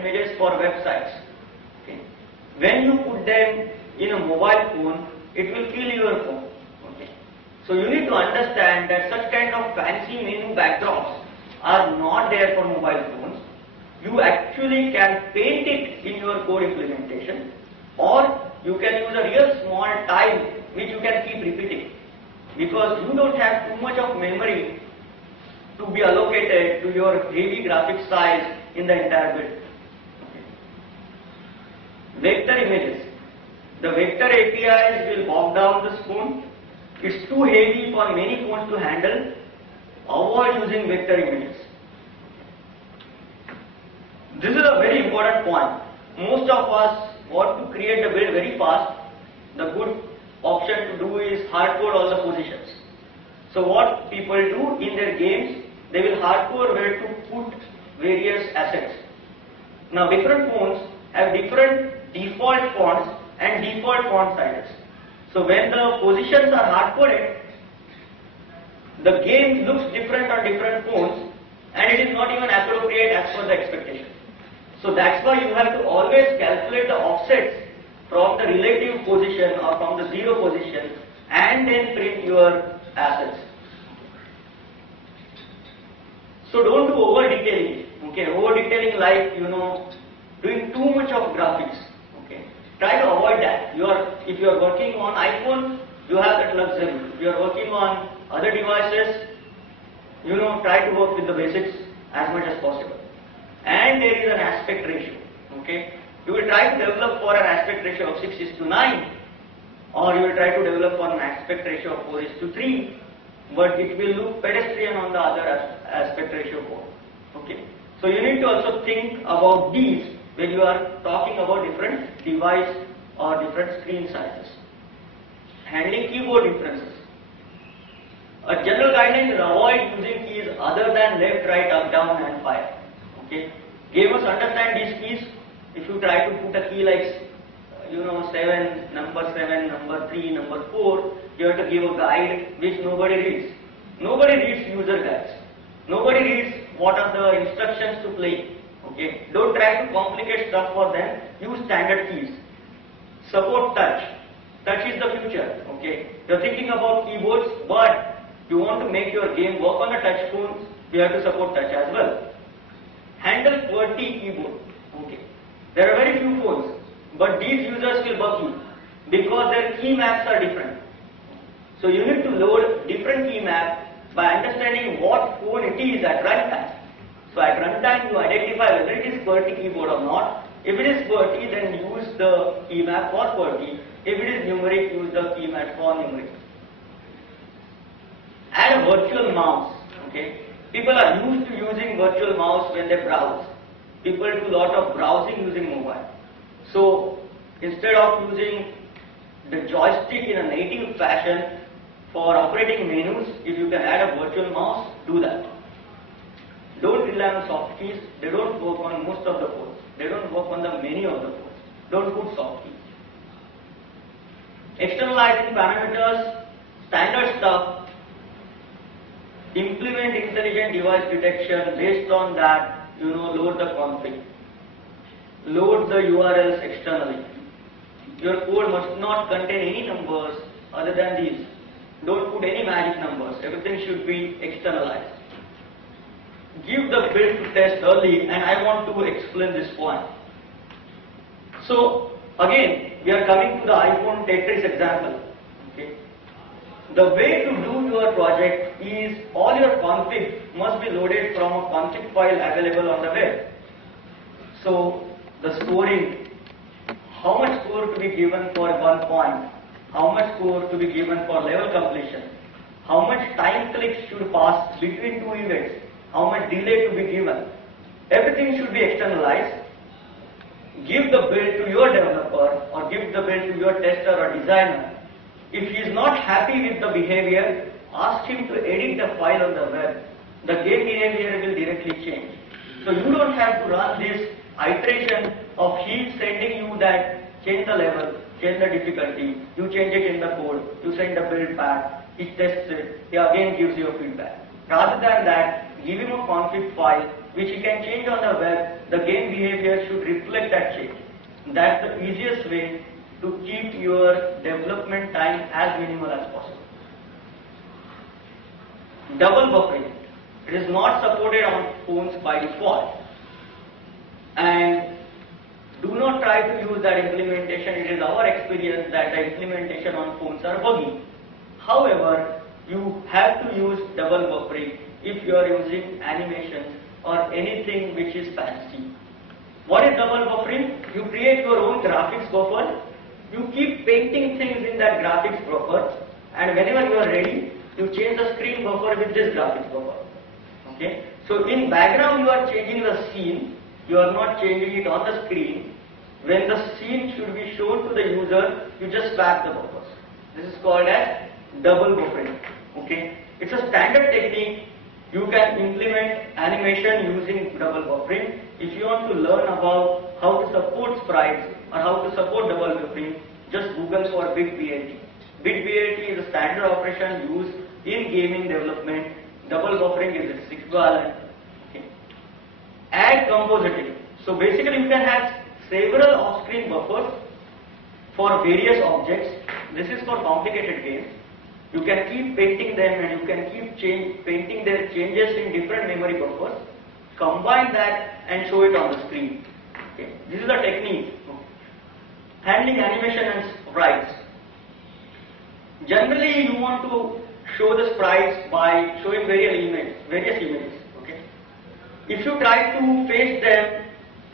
images for websites. Okay. When you put them in a mobile phone, it will kill your phone. Okay. So you need to understand that such kind of fancy menu backdrops are not there for mobile phones. You actually can paint it in your code implementation, or you can use a real small tile which you can keep repeating, because you don't have too much of memory to be allocated to your heavy graphic size in the entire build. Okay. Vector images. The vector APIs will bog down this phone. It's too heavy for many phones to handle. Avoid using vector images. This is a very important point. Most of us want to create the build very fast. The good option to do is hardcode all the positions. So what people do in their games, they will hardcode where to put various assets. Now different phones have different default fonts and default font sizes. So when the positions are hardcoded, the game looks different on different phones and it is not even appropriate as per the expectation. So that's why you have to always calculate the offsets from the relative position or from the zero position and then print your assets. So don't do over detailing. Okay, over detailing like doing too much of graphics. Okay, try to avoid that. If you are working on iPhone, you have that luxury. If you are working on other devices, try to work with the basics as much as possible. And there is an aspect ratio. Okay, you will try to develop for an aspect ratio of 6:9, or you will try to develop for an aspect ratio of 4:3, but it will look pedestrian on the other aspect ratio board. Okay, so you need to also think about these when you are talking about different device or different screen sizes. Handling keyboard differences. A general guideline is avoid using keys other than left, right, up, down, and fire. Okay, gamers understand these keys. If you try to put a key like 7, number 7, number 3, number 4, you have to give a guide which nobody reads. Nobody reads user guides. Nobody reads what are the instructions to play. Okay, don't try to complicate stuff for them. Use standard keys. Support touch. Touch is the future. Okay, you're thinking about keyboards, but you want to make your game work on the touch phones, you have to support touch as well. Handle QWERTY keyboard. Okay, there are very few phones, but these users will bug you because their key maps are different. So you need to load different key map by understanding what phone it is at runtime. So at runtime you identify whether it is QWERTY keyboard or not. If it is QWERTY, then use the key map for QWERTY. If it is numeric, use the key map for numeric. Add a virtual mouse. Okay, people are used to using virtual mouse when they browse. People do a lot of browsing using mobile. So instead of using the joystick in a native fashion for operating menus, if you can add a virtual mouse, do that. Don't rely on soft keys. They don't work on most of the phones. They don't work on the many of the phones. Don't put soft keys. Externalizing parameters, standard stuff. Implement intelligent device detection. Based on that, load the config. Load the URLs externally. Your code must not contain any numbers other than these. Don't put any magic numbers. Everything should be externalized. Give the build to test early, and I want to explain this point. So again, we are coming to the iPhone Tetris example. Okay. The way to do your project is all your config must be loaded from a config file available on the web. So the scoring, how much score to be given for 1 point, how much score to be given for level completion, how much time clicks should pass between two events, how much delay to be given. Everything should be externalized. Give the build to your developer or give the build to your tester or designer. If he is not happy with the behavior, ask him to edit the file on the web. The game behavior will directly change. So you don't have to run this iteration of he sending you that change the level, change the difficulty, you change it in the code, you send the build back, he tests it, he again gives you a feedback. Rather than that, give him a config file, which you can change on the web, the game behavior should reflect that change. That's the easiest way to keep your development time as minimal as possible. Double buffering. It is not supported on phones by default. And do not try to use that implementation. It is our experience that the implementation on phones are buggy. However, you have to use double buffering if you are using animations or anything which is fancy. What is double buffering? You create your own graphics buffer. You keep painting things in that graphics buffer, and whenever you are ready, you change the screen buffer with this graphics buffer. Okay? So in background you are changing the scene, you are not changing it on the screen. When the scene should be shown to the user, you just swap the buffers. This is called as double buffering. Okay? It's a standard technique. You can implement animation using double buffering. If you want to learn about how to support sprites or how to support double buffering, just Google for BitBLT. BitBLT is a standard operation used in gaming development. Double buffering is its equivalent. Okay. Add compositing. So basically you can have several off-screen buffers for various objects. This is for complicated games. You can keep painting them and you can keep painting their changes in different memory buffers. Combine that and show it on the screen. Okay. This is the technique. Handling animation and sprites. Generally, you want to show the sprites by showing various images. Okay. If you try to fetch them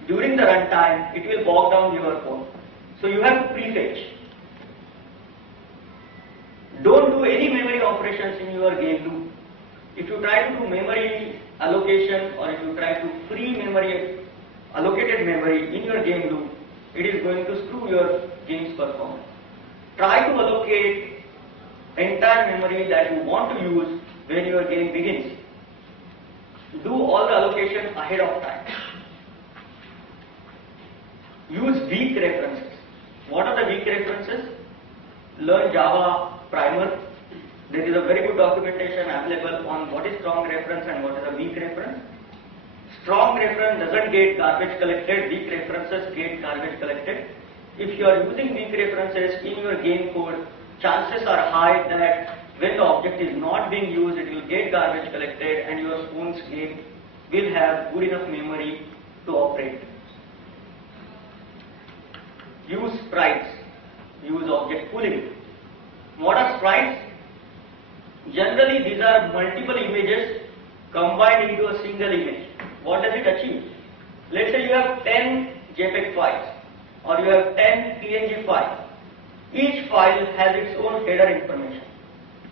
during the runtime, it will bog down your phone. So you have to prefetch. Don't do any memory operations in your game loop. If you try to do memory allocation or if you try to free memory, allocated memory in your game loop, it is going to screw your game's performance. Try to allocate entire memory that you want to use when your game begins. Do all the allocation ahead of time. Use weak references. What are the weak references? Learn Java primer. There is a very good documentation available on what is strong reference and what is a weak reference. Strong reference doesn't get garbage collected, weak references get garbage collected. If you are using weak references in your game code, chances are high that when the object is not being used, it will get garbage collected and your phone's game will have good enough memory to operate. Use sprites. Use object pooling. What are sprites? Generally, these are multiple images combined into a single image. What does it achieve? Let's say you have 10 JPEG files or you have 10 PNG files. Each file has its own header information.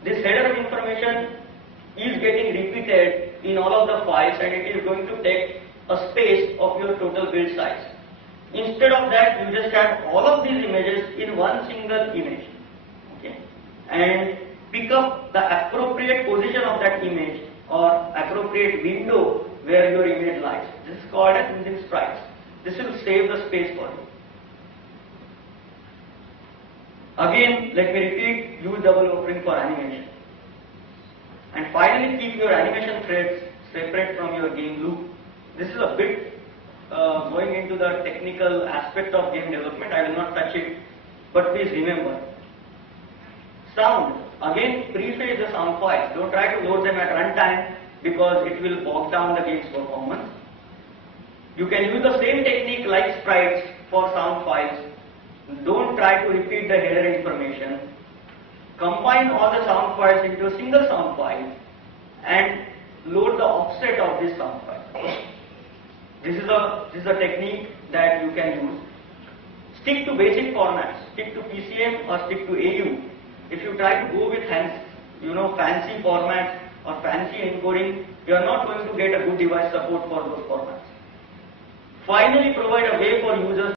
This header information is getting repeated in all of the files and it is going to take a space of your total build size. Instead of that, you just have all of these images in one single image. Okay? And pick up the appropriate position of that image or appropriate window where your image lies. This is called as using sprites. This will save the space for you. Again, let me repeat, use double buffering for animation. And finally, keep your animation threads separate from your game loop. This is a bit going into the technical aspect of game development. I will not touch it, but please remember. Sound. Again, prefetch the sound files. Don't try to load them at runtime because it will bog down the game's performance. You can use the same technique like sprites for sound files. Don't try to repeat the header information. Combine all the sound files into a single sound file and load the offset of this sound file. This is a technique that you can use. Stick to basic formats. Stick to PCM or stick to AU. If you try to go with fancy formats or fancy encoding, you are not going to get a good device support for those formats. Finally, provide a way for users